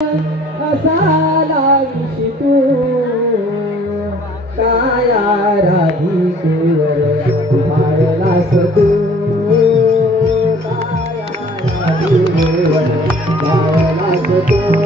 असाला तू काया राधिकेवर मारलास तू काया राधिकेवर मारलास तू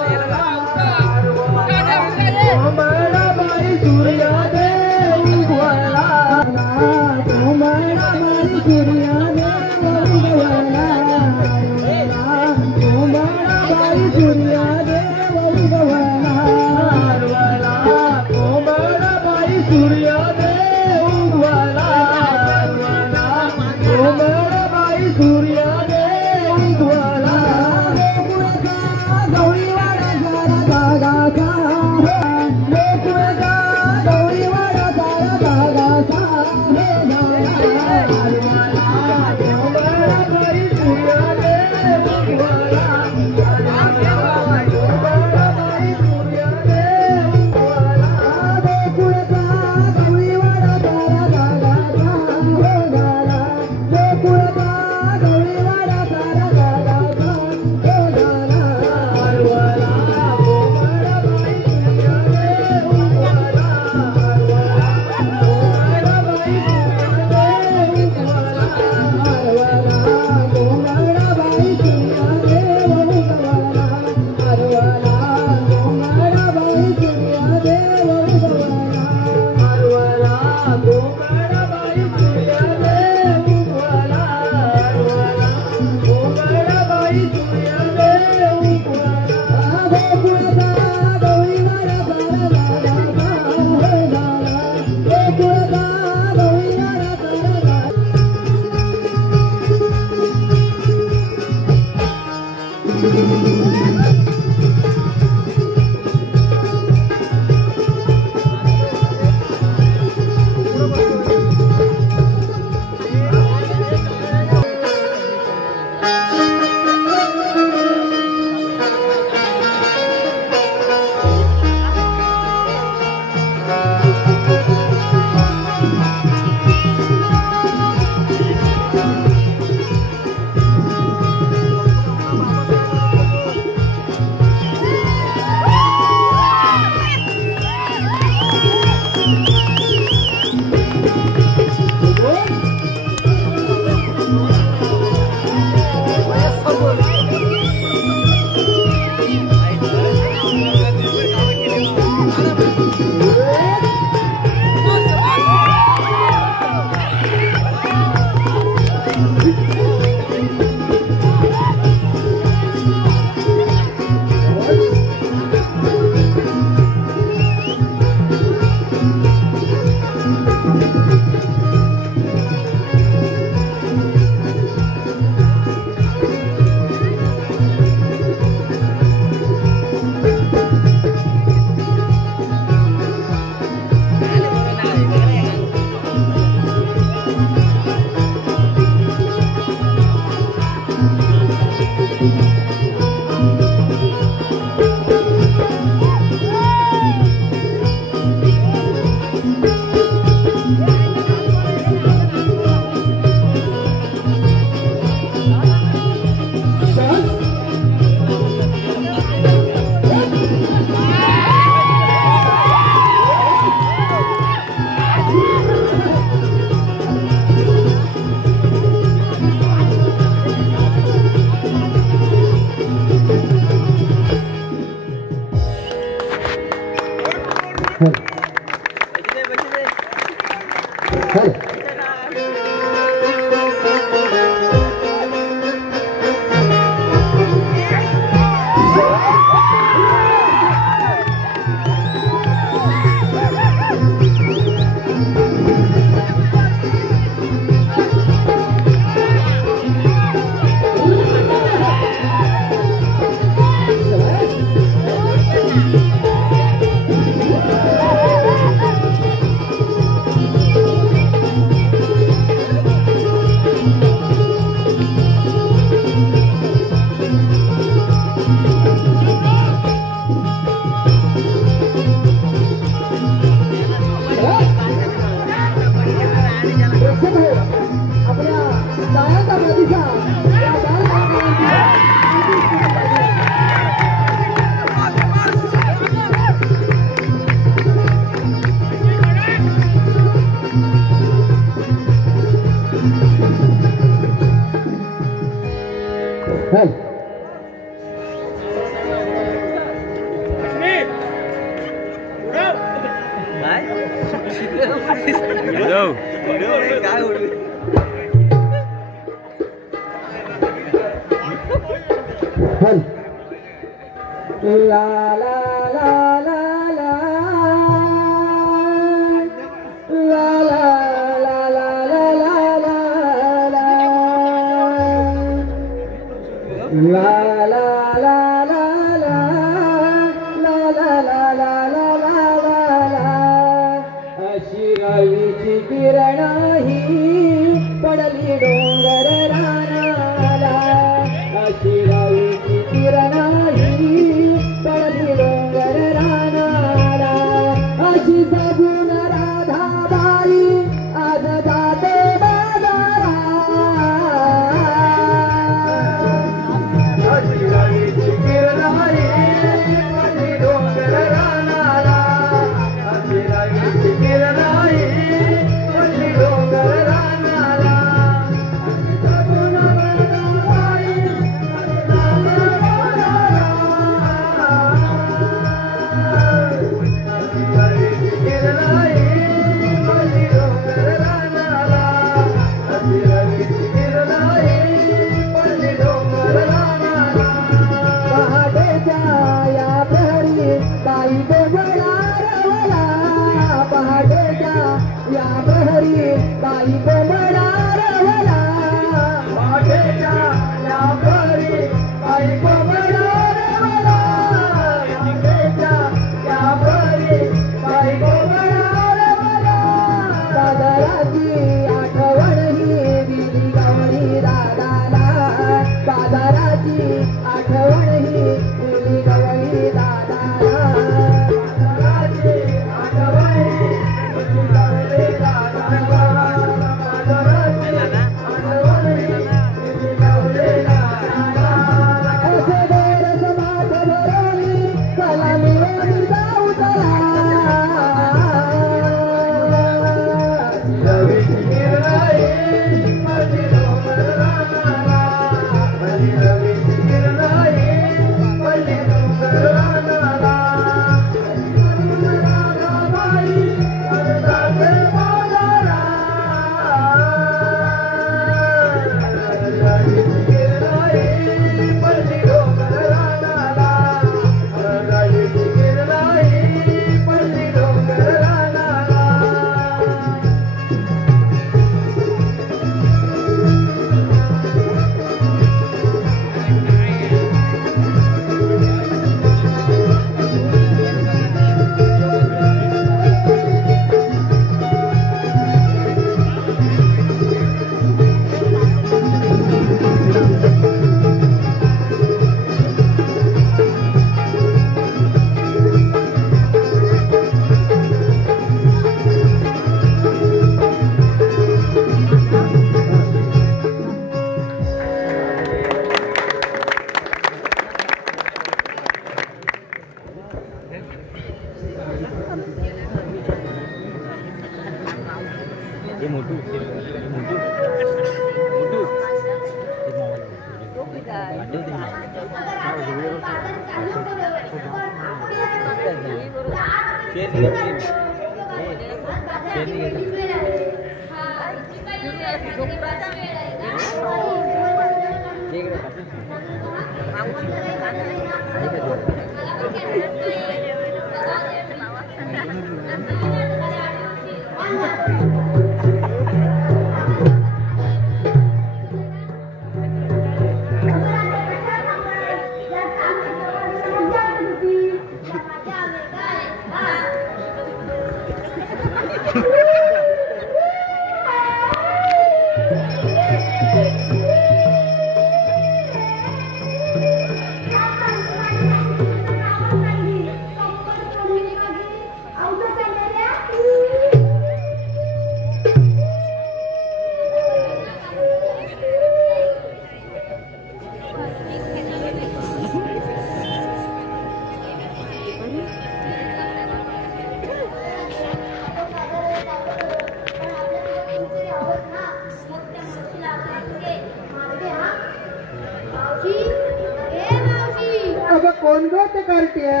कोण गो ते कार्ट्या?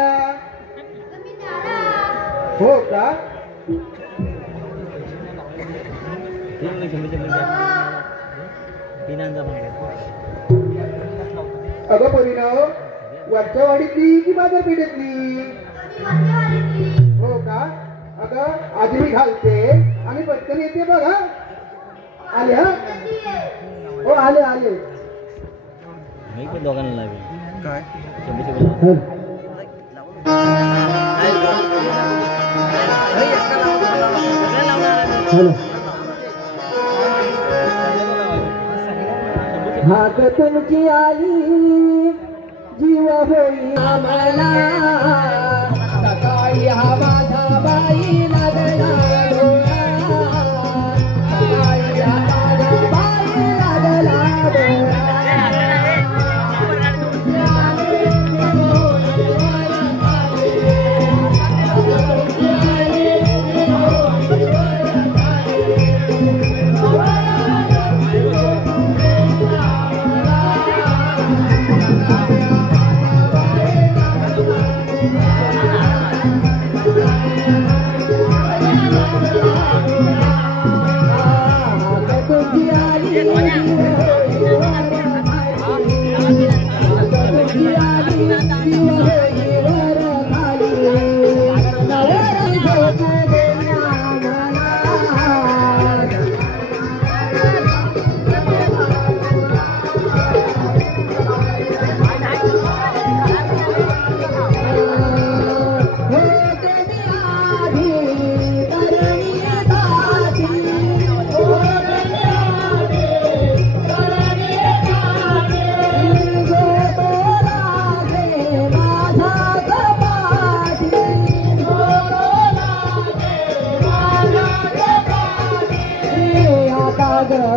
हो का? अगं परिणाम वरच्या वाडीतली की बाजारपेठेतली? हो का? अगं आधी मी घालते आणि पटकन येते बघा. आले हा? हो आले आले. मी पण दोघांना लागेल काय हाक तुमची आली जीव होई आम्हाला सकाळी हा माझा बाई लागला डोळा सकाळी हा माझा बाई लागला डोळा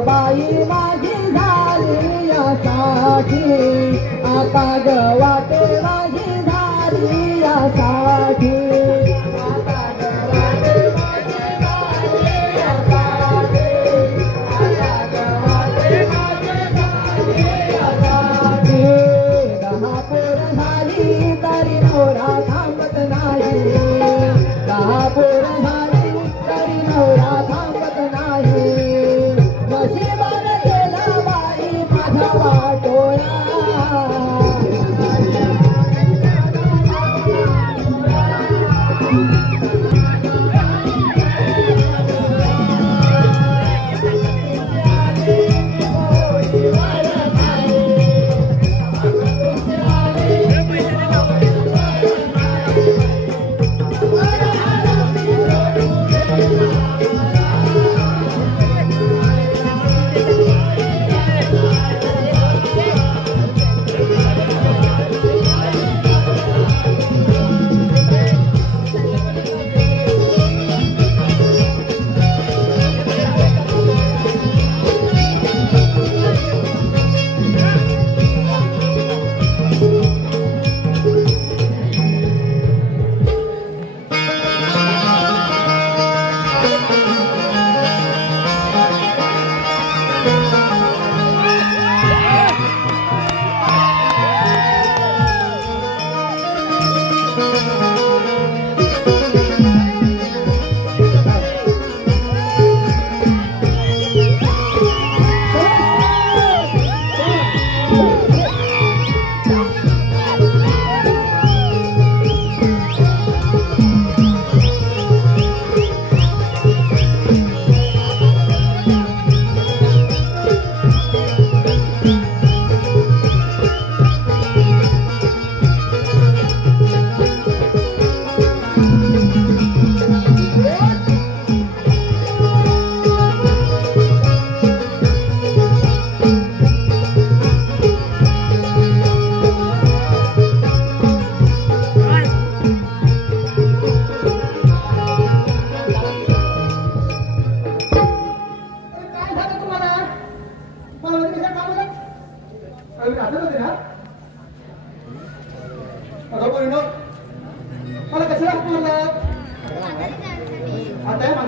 बाई माझी झाली यासाठी आता गवाटे माझी झाली यासाठी आता गवाटे माझी झाली यासाठी आता गवाटे माझी झाली यासाठी दहापूर झाली तरी नवरा थांबत नाही दहापूर झाली तरी नवरा थांबत नाही नशिबान केला बाई माझा वाटोळा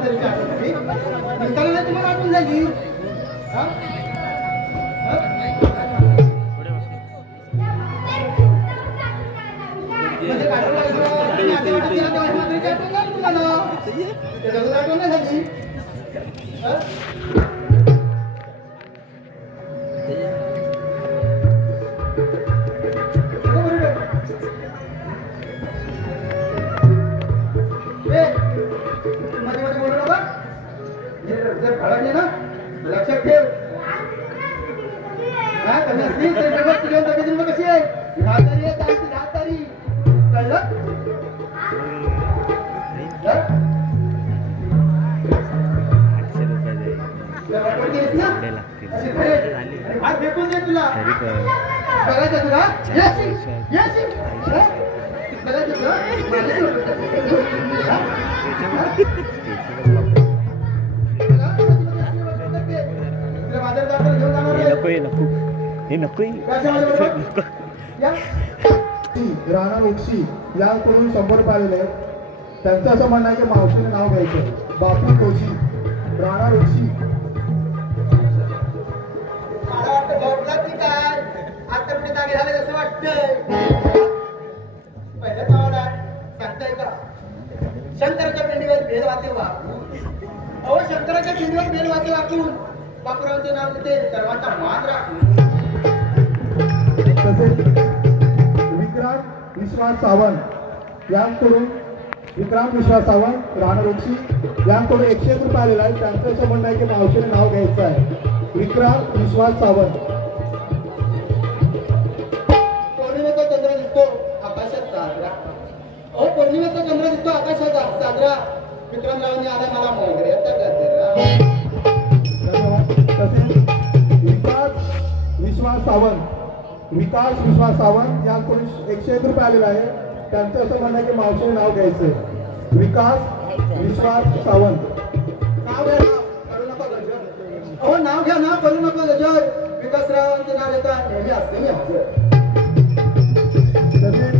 म्हातारीची आठवण झाली निघताना नाही तुम्हाला आठवण झाली हा? हा? म्हणजे काढून म्हातारीची आठवण झाली तुम्हाला त्याच्यातून आठवण नाही झाली हा? लक्षात ठेव कशी आहे 10 तारीख कळलं हात फेकून दे तुला बघायचं तुला राणा रोक्षी याकडून 100 रुपये आलेले आहेत त्यांचं असं म्हणणं आहे की मावशीने नाव घ्यायचं बापू जोशी राणा रोक्षी मला वाटतं झोपलात की काय आता कुठे जागे झाले असं वाटतंय पहिल्या नावाला सांगताय का शंकराच्या पिंडीवर बेल वाचे वाकून अहो शंकराच्या पिंडीवर बेल वाचे वाकून बापूरावांचे नाव तिथे सर्वांचा मान राखून तसेच विक्रांत विश्वास सावंत यांकडून विक्रांत विश्वास सावंत राणा रोक्षी यांकडून 101 रुपये आलेला आहे त्यांचं असं म्हणणं आहे की मावशीने नाव घ्यायचं आहे विक्रांत विश्वास सावंत पौर्णिमेचा चंद्र दिसतो आकाशात साजरा अहो पौर्णिमेचा चंद्र दिसतो आकाशात साजरा विक्रमरावांनी आला मला मोगऱ्याचा गजरा तसेच विकास विश्वास सावंत यांकडून 101 रुपये आलेला आहे त्यांचं असं म्हणणं आहे की मावशीने नाव घ्यायचंय विकास विश्वास सावंत नाव घ्या करू नका गजर अहो नाव घ्या नाव करू नका गजर विकासरावांचे नाव येतात नेहमी असते मी हजर तसेच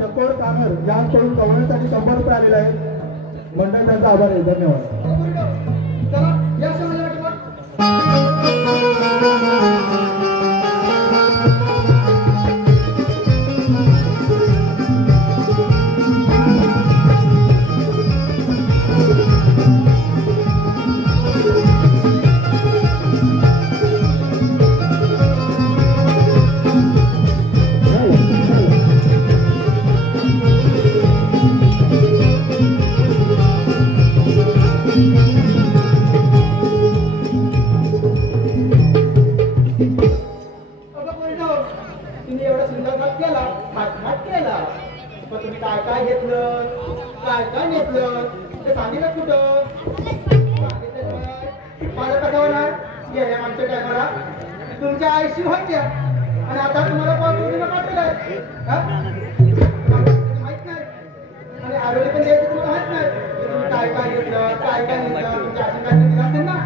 चकोर कामेर यांकडून कवण्यासाठी 100 रुपये आलेले आहेत मंडळ त्यांचा आभार आहे धन्यवाद चला या समाजाला काय घेतलं काय घेतलं ते सांगितलं कुठं माझं कसं होणार गेल्या आमच्या टायमाला तुमच्या आईशी होत्या आणि आता तुम्हाला पाठवलंय माहित नाही आणि आरोग्य पण द्यायचं तुम्हाला माहित नाही काय घेतलं काय घेतलं तुमच्या आशी काय दिलं असेल ना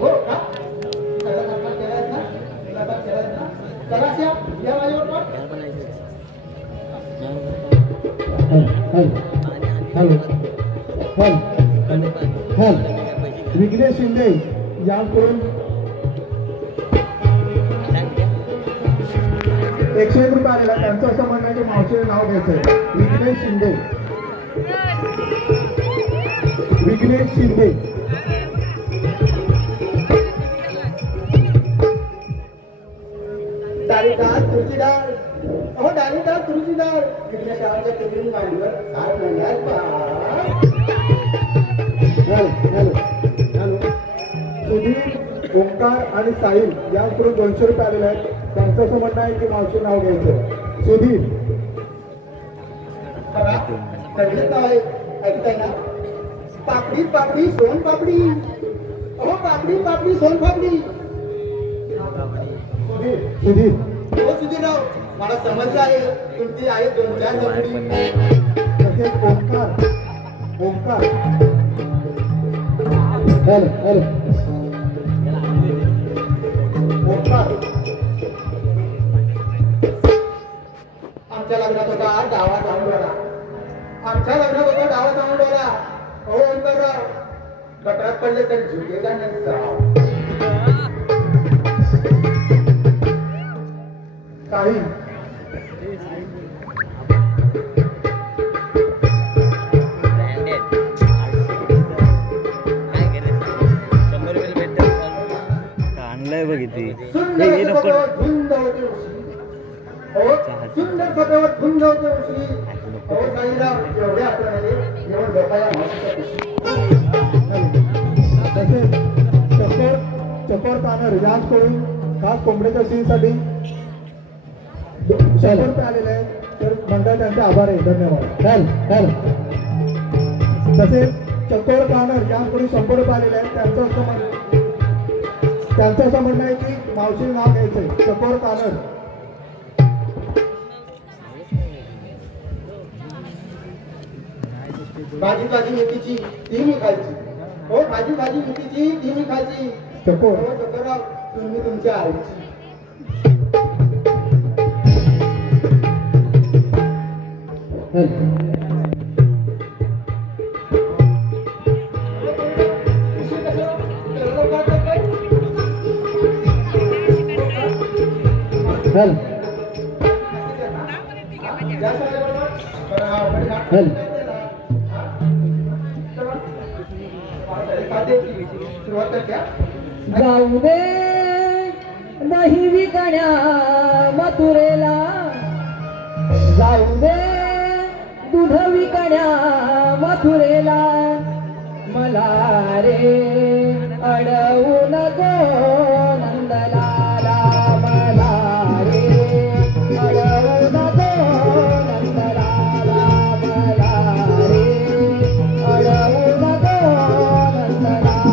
हो का विघ्नेश शिंदे यांकडून 101 रुपये आलेला त्यांचं असं म्हणणं आहे की मावशीने नाव घ्यायचंय विघ्नेश शिंदे डाळीदार तुरीची डाळ अहो डाळीदार तुरीची डाळ विघ्नेशाच्या तुरीन गाडीवर काय म्हणणार सुधीर ओंकार आणि साहिल यांकडून 200 रुपये आलेले आहेत त्यांचं असं म्हणणं आहे की मावशी नाव घ्यायचं सुधीर ऐकताय ना पापडी पापडी सोन पापडी अहो पापडी पापडी सोन पापडी सुधीर हो सुधीरराव मला समजलं आहे तुमची आहे 2-4 जमडी तसेच ओंकार हॅलो आमच्या आमच्या लग्नात होता डावा साऊंडवाला. आमच्या लग्नात होता डावा साऊंडवाला. हो ओंकारराव, गटरात पडले तर झुकेगा नाही साव. काही आणलंय बघितली सुंदर सभेवर धुंद होते उशी. हो सुंदर सभेवर धुंद होते उशी. हो साईराव, एवढे आठवण आले एवढं डोकाया मावशीच्या खुशी. तसेच चकोर कानर यांकडून खास कोंबड्याच्या सीनसाठी 100 रुपये आलेले आहेत. तर मंडळ त्यांचे आभार आहे. धन्यवाद. तसेच चकोर कानर यांकडून 100 रुपये आलेले आहेत. त्यांचं असं म्हणणं आहे की मावशी नाव घ्यायचंय. चकोर कानर. भाजी भाजी मेथीची ती मी खायची. हो भाजी भाजी मेथीची ती मी खायची. चकोर. हो चकोरराव, तुम्ही तुमच्या आईची. जाऊ दे दही विकण्या मथुरेला, जाऊ दे दूध विकण्या मथुरेला, मला रे अडवू नको नंदलाला, मला रे अडवू नको नंदलाला, मला रे अडवू नको नंदलाला.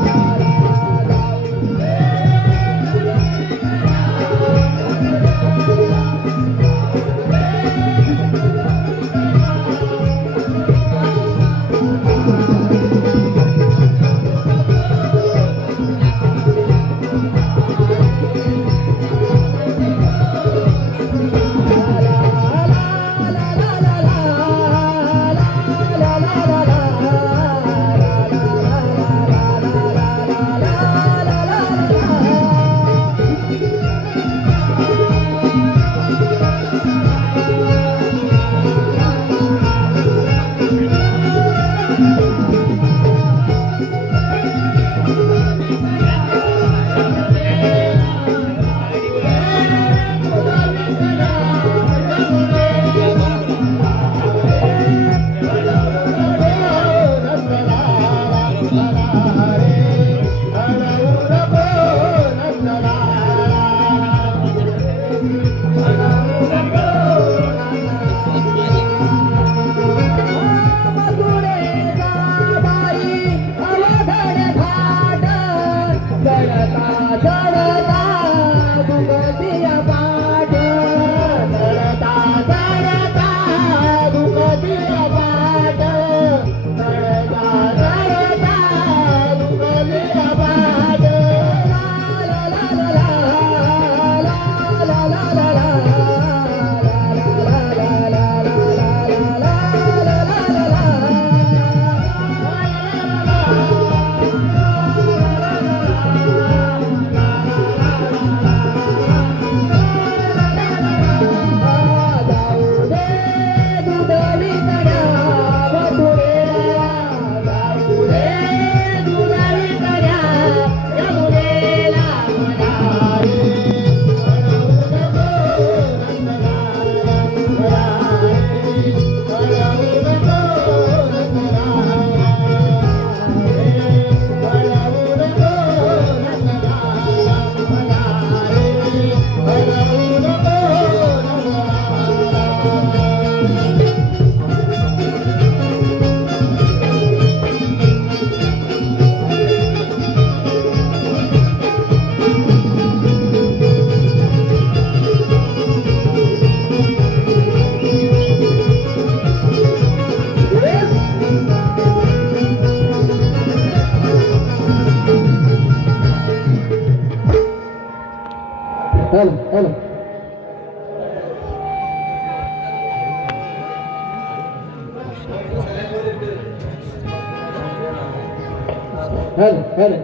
हॅलो हॅलो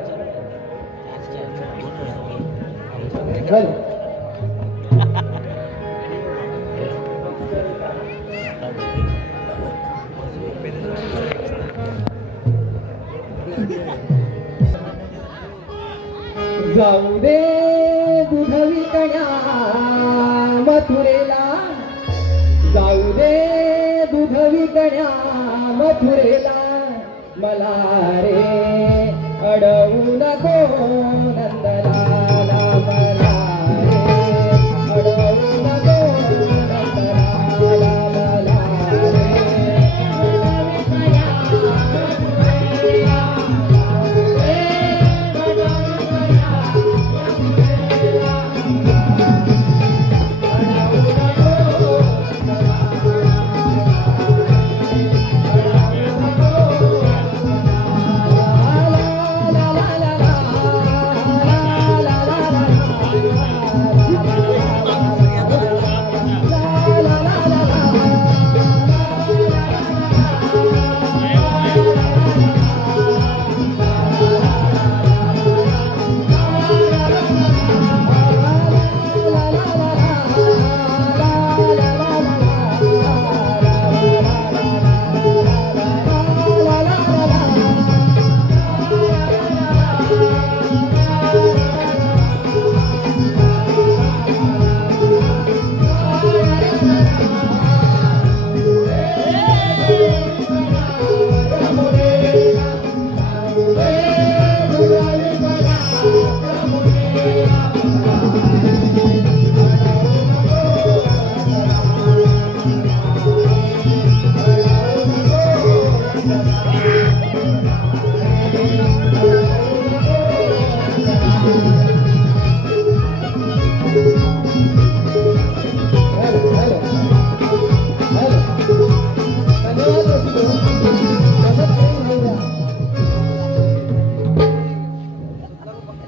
हॅलो जाऊ दे दूध विकण्या मथुरेला जाऊ दे दूध विकण्या मथुरेला मला रे अडवू नको नंदलाला मला रे अडवू नको नंदलाला मला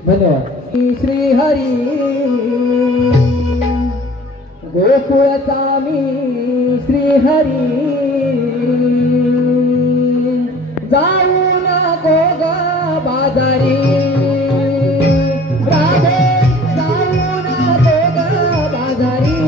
धन्यवाद श्री हरी गोकुळचा मी श्री हरी जाऊ नको ग बाजारी राधे जाऊ नको ग बाजारी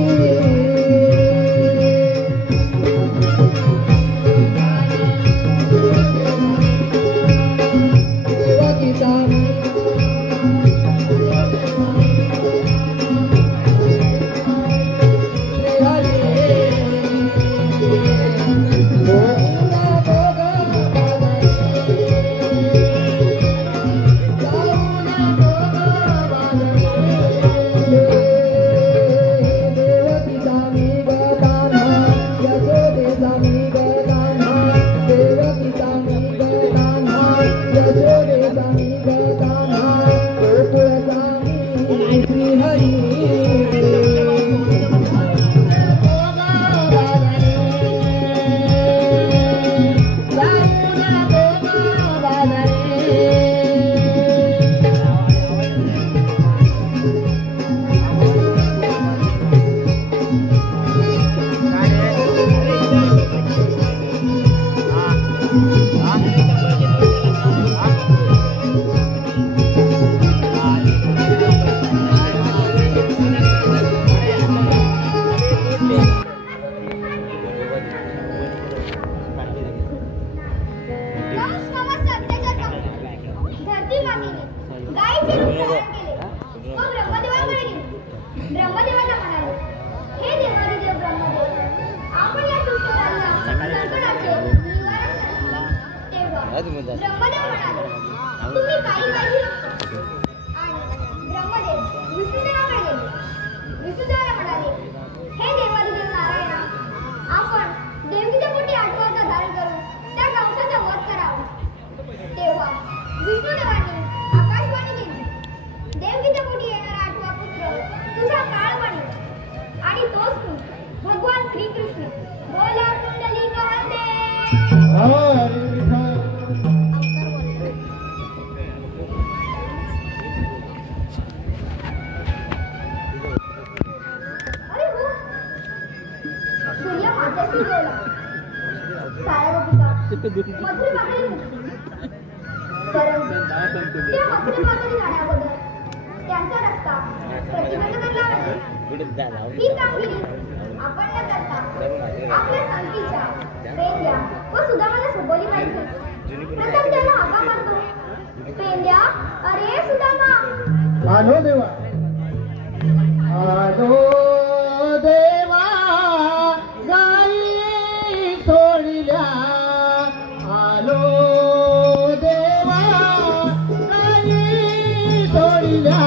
परंतु त्या मध्यमार्गाने जाण्याबद्दल त्यांचा रस्ता प्रतिबंध करला पाहिजे. ही कामगिरी आपण न करता आपल्या संगीच्या पेंड्या व सुदामाला सोपवली पाहिजे. प्रथम त्याला हाका मारतो. पेंड्या, अरे सुदामा. आलो देवा, आलो देवा, गाई सोडल्या. आलो देवा, गाई सोडल्या.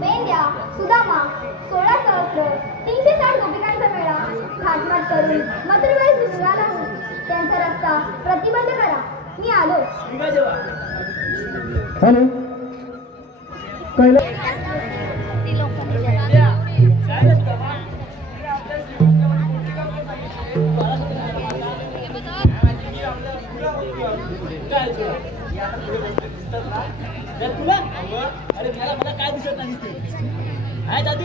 पेंड्या, सुदामा 16 सहस्र 360 गोपिकांचा मेळा घाटमाट करून मत्रबाई सुरुवाला होऊन त्यांचा रस्ता प्रतिबंध करा. मी आलो. हॅलो, कळलं? अरे मला काय दिसत नाही आहे दादी.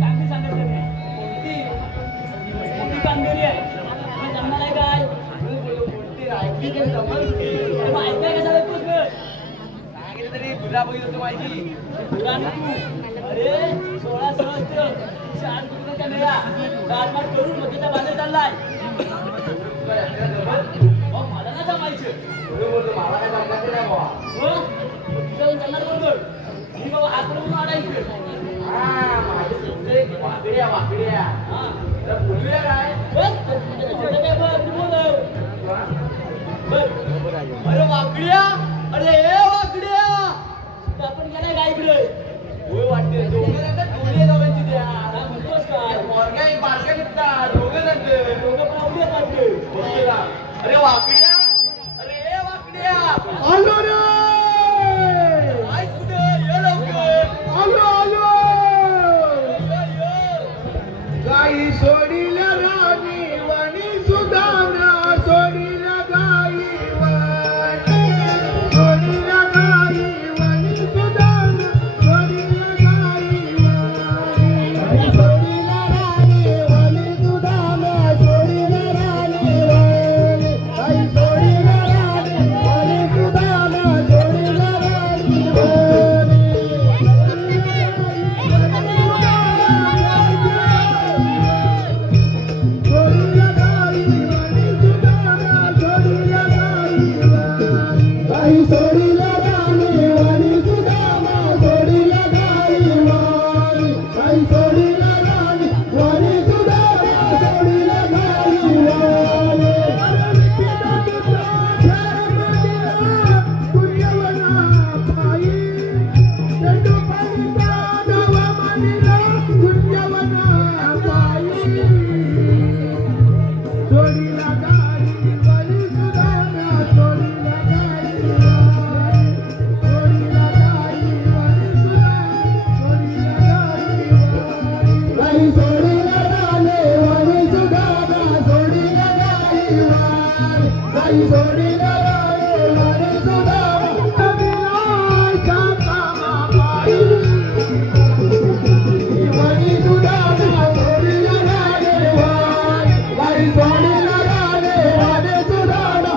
कामगिरी सांगितलं कोणती कामगिरी आहे जमणार आहे काय ऐकाय कसा तूच सांगितलं तरी तुला बघितलं माहिती. अरे 16 सहस्त्र 4 कोटीचा मेळा गाठमाट करून मध्येचा बाजार चाललाय. मला ना जमायचं. मला काय जमणार नाही बाबा. जमणार बरोबर. मी बाबा हात करून वाढायचं. वाकड्या वाकड्या बोलूया काय. अरे वाकड्या, अरे वाकड्या आपण गेलाय गायकडे. होय वाटते दोघे दोघांची द्या म्हणतोस काय. मोरगाई पारख्या निघतात दोघं पावले वाटते. अरे वाकड्या, अरे वाकड्या. आलो रे. आई कुठे ये लवकर. आलो आलो. गाई सोडीला राणी वाणी सुदाना सोडीला गाई वाणी. सोडीला गाई वाणी सुदाना सोडीला गाई वाणी. सोडीला राणी वाणी सुदाना सोडीला राणी वाणी. गाई सोडीला राणी वाणी सुदाना सोडीला राणी वाणी. सोडीला राणी वाणी सुदामा सोडीला गाई वाणी. गाई सोडीला राणी वाणी सुदामा सोडीला गाई वाणी. कुर्यवना पायी चेंडू पायीचा डावा मानिला. कुर्यवना पायी सोडीला गाई वाणी सुदामा सोडीला गाई वाणी. सोडीला गाई वाणी सुदामा सोडीला गाई वाणी. गाई सोडीला राणी वाणी सुदामा सोडीला गाई वाणी. गाई सोडीला राणी वाणी सुदामा अभिलाषा कामापायी. वाणी सुदामा सोडीला गाई वाणी. गाई सोडीला राणी वाणी सुदामा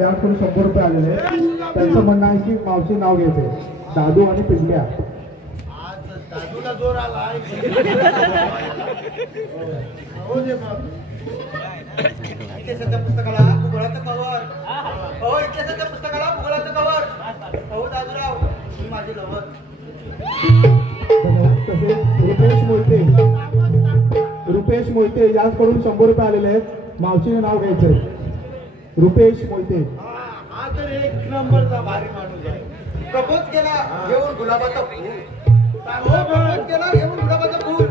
याकडून 100 रुपये आलेले. त्यांचं म्हणणं आहे की मावशी नाव घ्यायचे दादू आणि पिंट्या. दादूला जोर आला इतिहासाच्या पुस्तकाला भूगोलाचं कवर. हो इतिहासाच्या पुस्तकाला भूगोलाचं कवर. हो दादूराव तुम्ही माझे लवर. तसे रुपेश मोहिते याचकडून 100 रुपये आलेले आहेत. मावशीने नाव घ्यायचंय. रुपेश मोहिते. हा तर एक नंबरचा भारी माणूस आहे. प्रपोज केला घेऊन गुलाबाचा फूल. प्रपोज केला घेऊन गुलाबाचा फूल.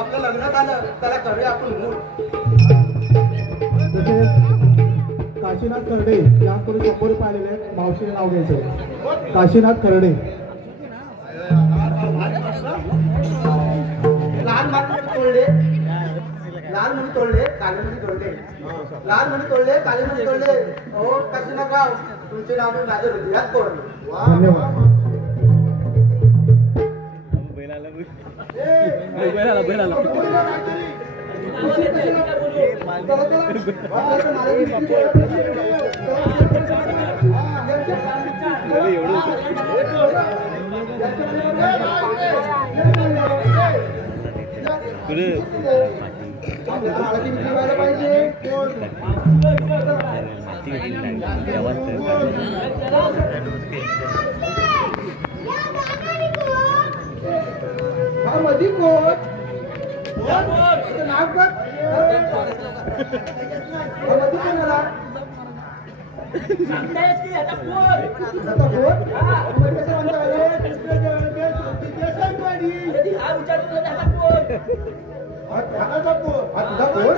आपलं लग्न झालं त्याला करूया आपण मूल. काशीनाथ खर्डे यांकडून 100 रुपये आलेले आहेत. मावशीने नाव घ्यायचं. काशीनाथ खर्डे. लहान माती तोडले, लाल म्हणून तोडले, काले म्हणून तोडले, लाल म्हणून तोडले, काले म्हणून तोडले. हो काशीनाथराव, तुमचे नाव मी माझ्या हृदयात कोरले. धन्यवाद. मधी कोण नाव बघ मधी कोणाला सांगतायच की आता कोण आता कोण मध्ये कसं म्हणता कधी हा विचार केला आता कोण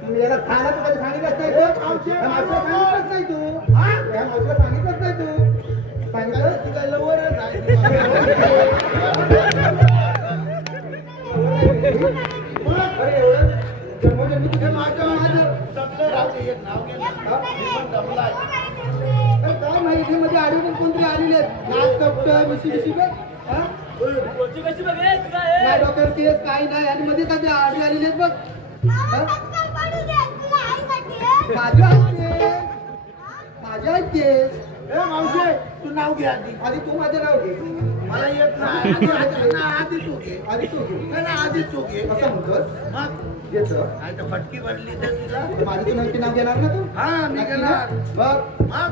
तुम्ही याला खायला तू कधी सांगितलंच नाही सांगितलंच नाही तू मावशीला सांगितलंच नाही तू सांगितलं ती काय लवर जन्मोजन्मी तुझ्या काय माहिती मध्ये आडी पण कोणतरी आलेले नाच कपट मिशी मिशी कशी बघे काय डॉक्टर केस काही नाही आणि मध्ये काय आडी आलेले बघ माझ्या केस मावशे तू नाव घे आधी. आधी तू माझं नाव घे मला येत नाही आधी तू घे. आधी तू घे नाही आधी तू घे. असं म्हणतोस मग घेतं आता फटकी भरली तर तुला माझं तू नक्की नाव घेणार ना तू हा मी घेणार. बघ मग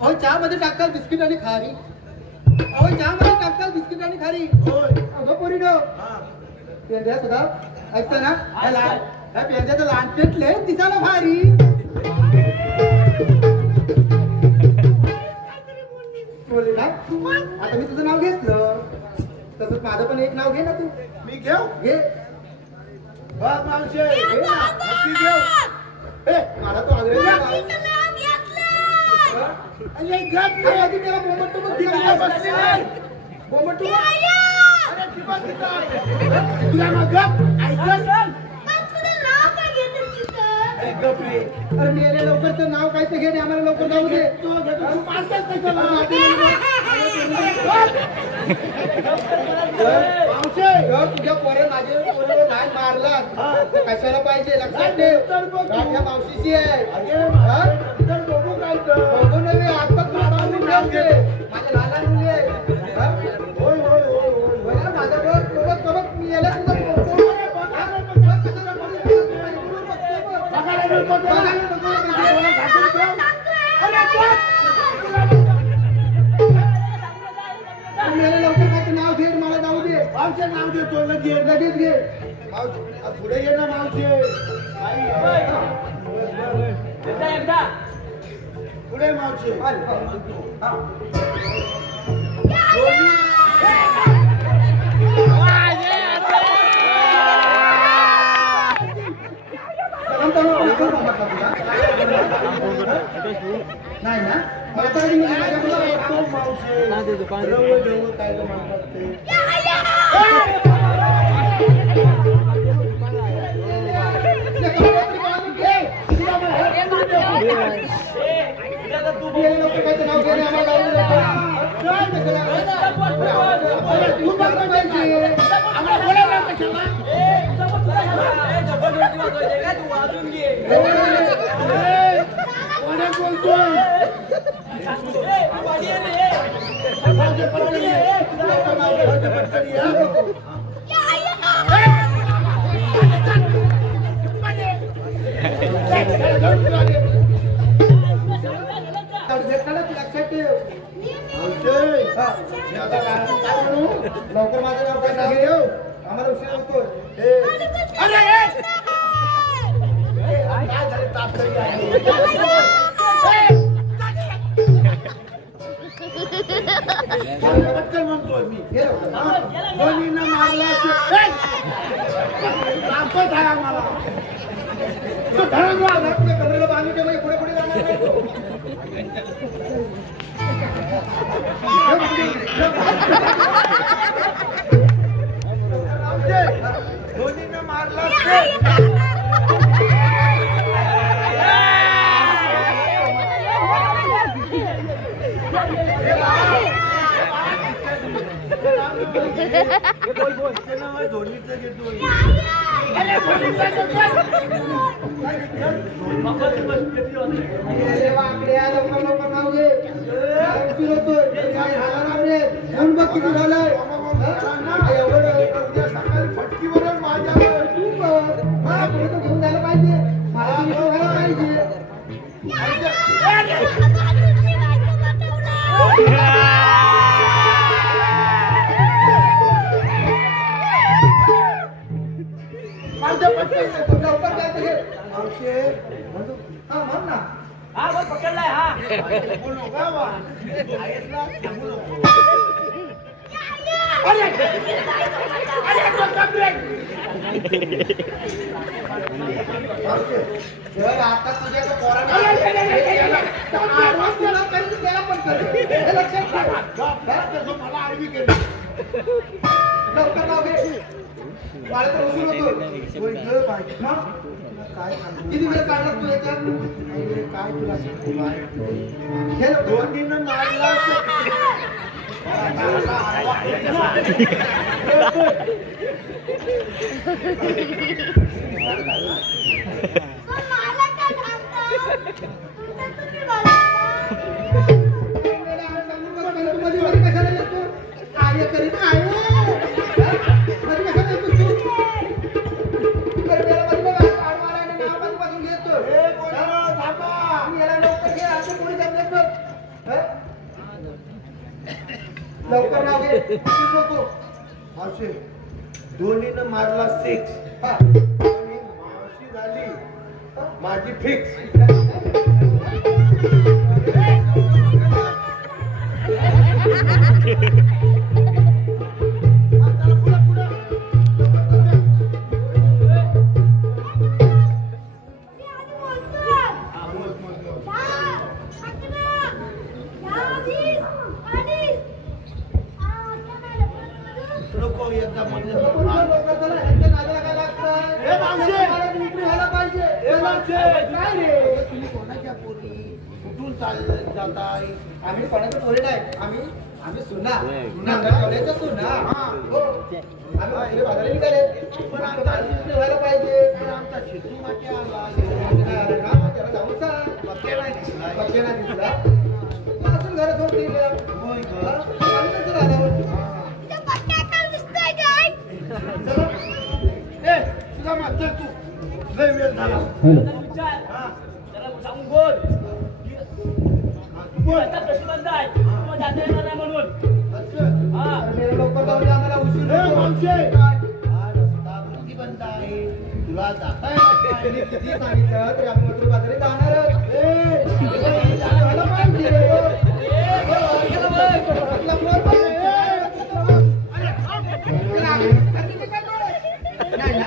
अहो चहा मध्ये टाकतात बिस्किट आणि खारी अहो चहा मध्ये टाकतात बिस्किट आणि खारी होय. अगं पोरीनो हा. पेंद्या सुद्धा ऐकतं ना ह्या पेंद्याचं लहानपेटले दिसायला भारी बोलले ना आता मी तुझं नाव घेतलं तसंच माझं पण एक नाव घे ना तू मी घेऊ घे बघ मावशे नक्की घेऊ. मला तो अंग्रेजी अरे गप घे. आधी त्याला बोंबटतो बघ तिला बसली नाही. बोंबटतो अरे ती बघ तिथं. तुला मग गप ऐकलं. अरे गप रे. अरे मेले लवकरचं नाव काय ते घे रे, आम्हाला लवकर जाऊ दे तू मारतेस कशाला? मावशे तुझ्या पोरे माझे पोरे नाही मारला कशाला पाहिजे लक्षात ठेव गाठ्या मावशीची आहे तर बघू काय तर. बघू नव्हे आता तुला सांगून ठेवते माझ्या लहान मुली आहे होय होय होय होय. बघा माझ्या डोळ्यात बघत मी याला तुझा लवकर काय नाव घे मला जाऊ दे मावशे नाव देतो लगेच. लगेच घे मावशे पुढे ये ना मावशे. एकदा पुढे मावशे. नाही ना नाव घे लवकर माझं नाव काय नाव घेऊ आम्हाला उशीर होतो पटकन म्हणतोय मी. कोणी न मारला तापत आहे आम्हाला. तो धरण राहा. तुझ्या कमरेला बांधून ठेव, म्हणजे पुढे पुढे जाणार नाही तो. धोनीनं मारला धोनीचं घेतो. अरे वाकड्या, लवकर लवकर नाव घे. उशीर होतोय. काय झालं रे? ऊन बघ किती झालंय. उद्या सकाळी फटकीवरच माझ्यावर तू बघ. मला पुढे तो घेऊन जायला पाहिजे. मला ती घेऊन जायला पाहिजे. माझ्या पटकन तू लवकर जायचं घे. मावशे हा म्हण ना. हा बघ पकडलाय हा. बोलू का बा? आहेस ना? सांगू नको. जर आता तुझ्या त्या पोराला आवाज दिला तरी तू त्याला पण कर. हे लक्षात ठेव. मला आडवी केली. लवकर नाव घे. मला तर उशीर होतो. काय सांगू? किती वेळ काढलास तू याच्यात? काय तुला सांगू? हे लवकर. धोनीनं मारला लवकर नाव घे. मावशी धोनीनं मारला 6. हा. आणि मावशी झाली माझी फिक्स. नको एकदा म्हणजे लवकर चला. ह्यांच्या नादाला काय लागतंय? हे मावशे! मला विक्री व्हायला पाहिजे. हे मावशे! काय रे? तुम्ही कोणाच्या पोरी कुठून जाताय? आम्ही कोणाचं पोरे नाही. आम्ही सुना नवऱ्याचं सुना. हो. आम्ही वासरे बाजारात निघाले. पण आमचा विक्री व्हायला पाहिजे. पण आमचा शितू माटे आला. अरे ना, त्याला जाऊन सांग. पक्के नाही दिसलाय. पक्के नाही दिसला. तू असं घरात सोडून दिलं. होय हा? गं. आम्ही कसं राहिलो? चला. ए, तुझा मागचा तू लय वेळ झाला. विचार हा. त्याला सांगून बोल बोल. आता प्रतिबंध आहे. तो जाता येणार नाही म्हणून. असं. हा अरे लवकर जाऊन दे, आम्हाला उशीर ए, होतो. मावशे! काय? हा रस्ता प्रतिबंध आहे. तुला जाता येणार आणि नाही. किती सांगितलं तरी आम्ही मथुरा बाजारी जाणारच. ए, व्हायला पाहिजे. आपला पोर पाहिजे. नाही ना?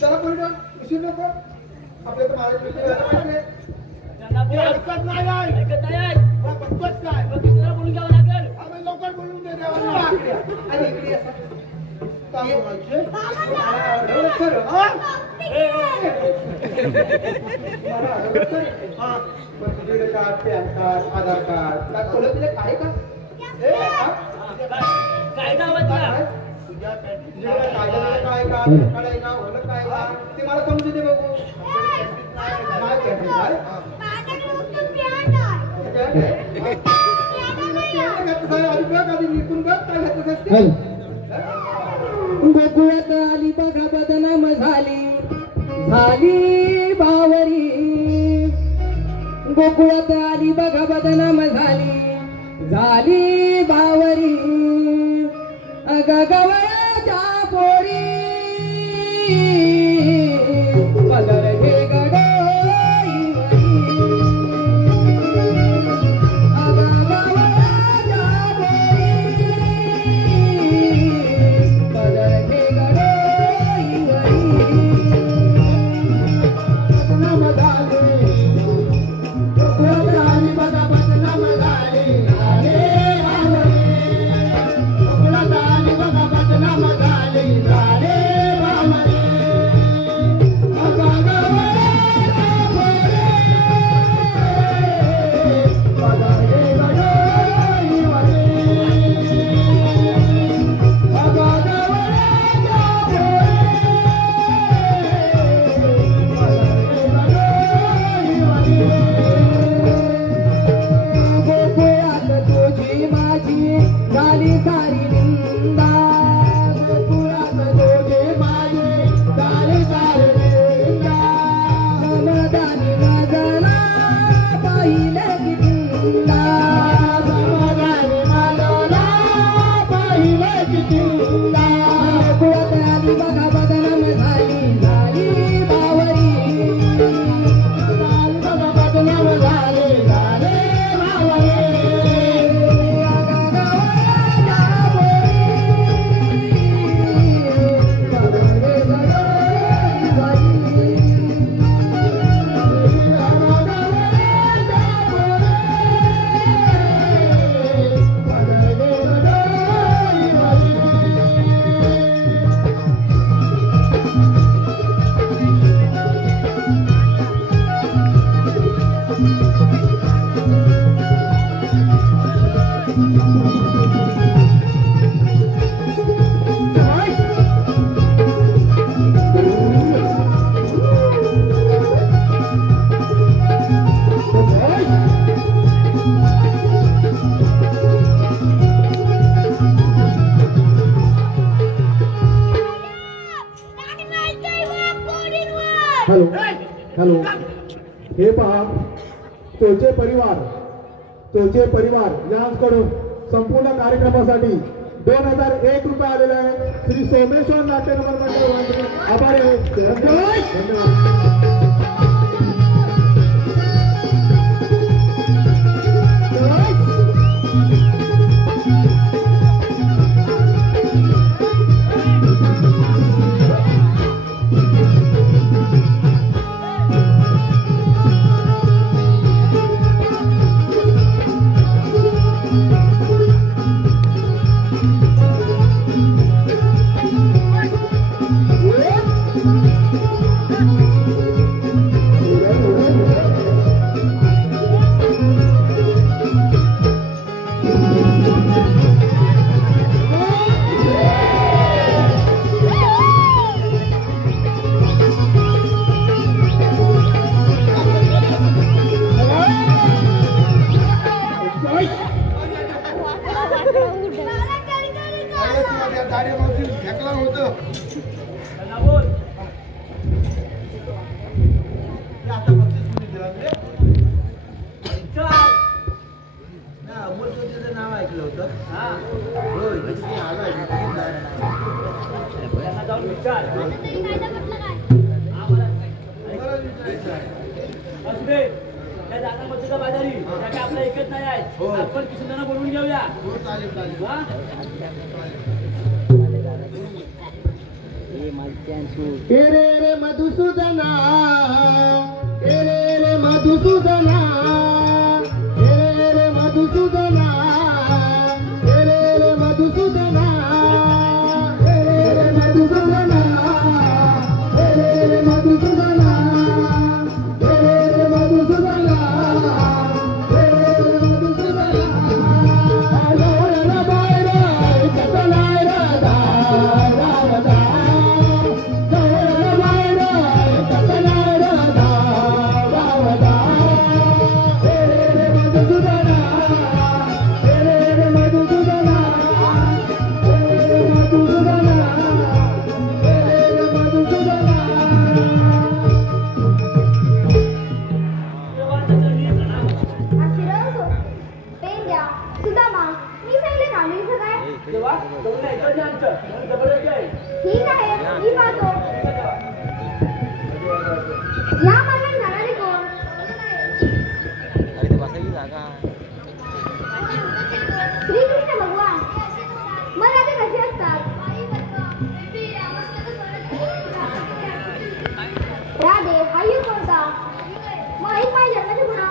चला पुढे जाऊ. उशीर नको. आपल्या तर माझ्या विक्री व्हायला पाहिजे. त्यांना हे बोल. ऐकत नाही आहे. ऐकत नाही आहे. मग बघतोच काय? मग दुसऱ्याला बोलून घ्यावं लागेल. आम्ही लवकर बोलून दे आणि देवाला. इकडे असं. काय मावशे? मला अडवलं खरं. हा? मला अडवलं खरं. हा. पण तुझे कार्ड, पॅन कार्ड, आधार कार्ड काय खोलं तुला काय का? ए, हा? कायदा वाचला. तुझ्या पॅन्टीत तुझ्याकडे कायद्याचं काय का? पॅन कार्ड आहे का? ओळख काय का? ते मला समजू दे बघू. नाही पॅन कार्ड. गोकुळात आली बघा बदनाम झाली झाली बावरी गोकुळात आली बघा बदनाम झाली बावरी अग गवळ्याच्या पोरी पदर घे गडोई हॅलो हॅलो हे पहा तोचे परिवार यांकडून संपूर्ण कार्यक्रमासाठी 2001 रुपये आलेले आहे. श्री सोमेश्वर नाट्य नगर मंडळ आभारी आहे. धन्यवाद. रे मधुसूदना रे मधुसूदना रे मधुसूदना रे मधुसूदना रे मधुसूदना रे मधुसूदना रे मधुसूदना ठीक आहे मी पाहतो. या मागे जाणारी कोण? श्रीकृष्ण भगवान. मला ते कसे असतात? राधे हा युग कोणता? माहीत पाहिजे जन्माची गुणा.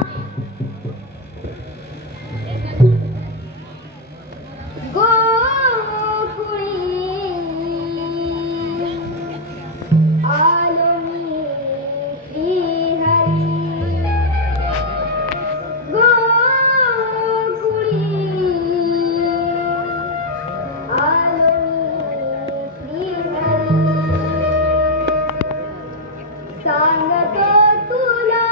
सांगतो तुला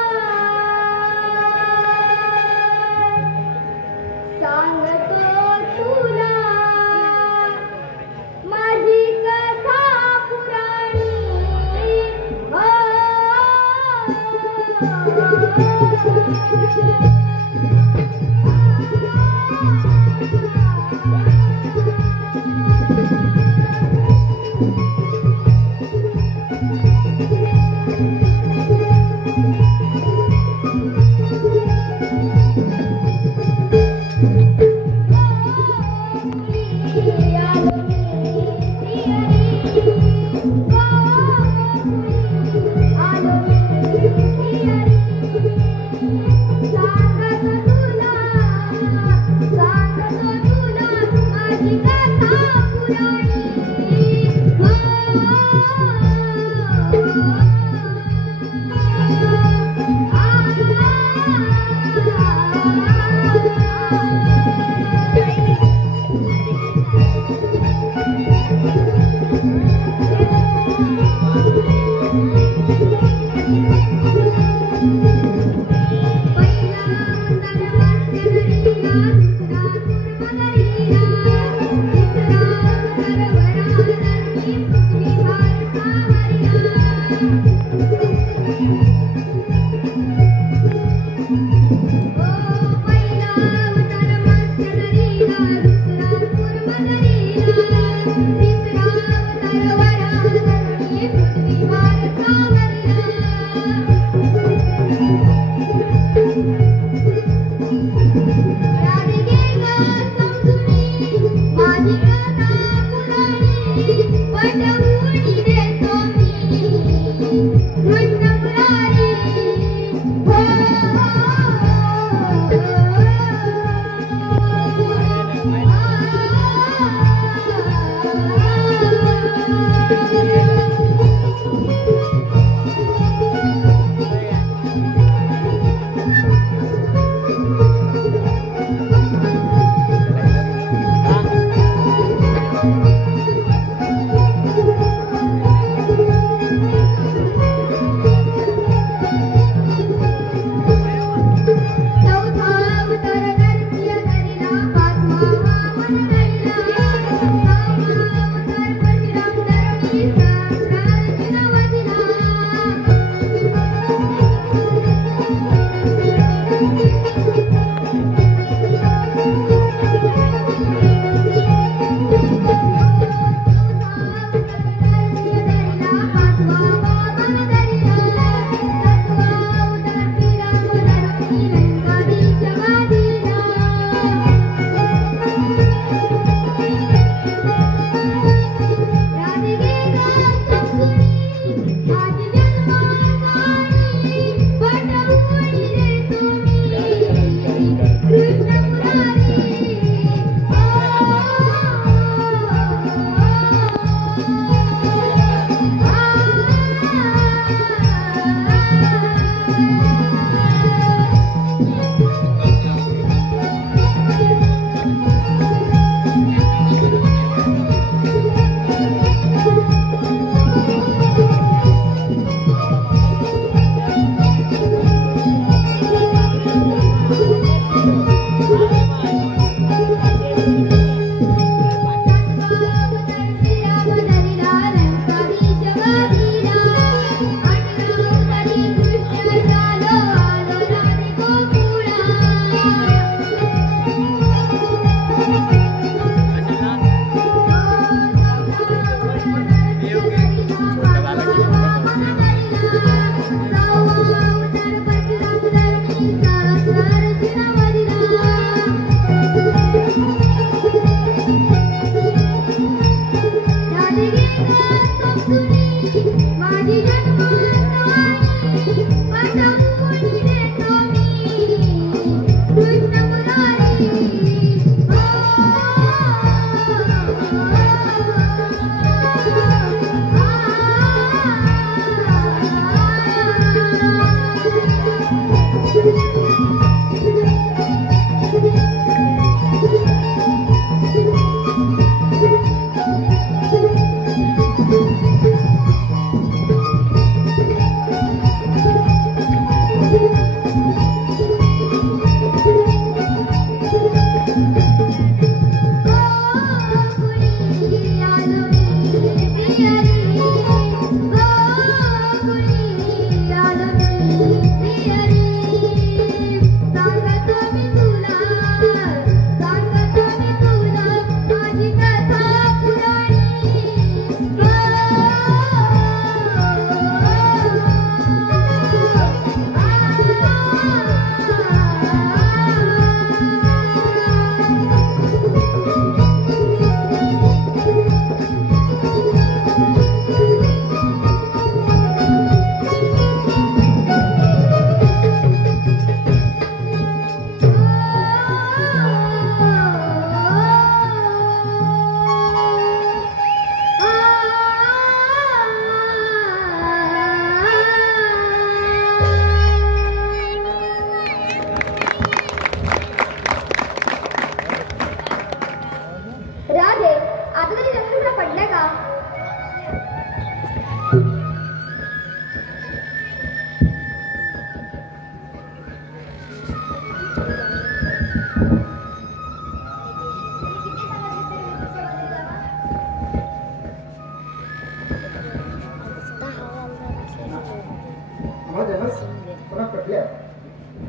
पटल्या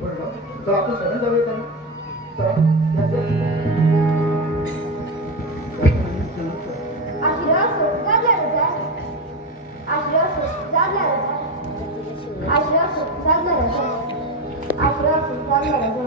बरोबर तर आपण सगळं जाऊया त्यांना आशीर्वाद जागला राजा आशीर्वाद जागला राजा आशीर्वाद जागला राजा आशीर्वाद जागला राजा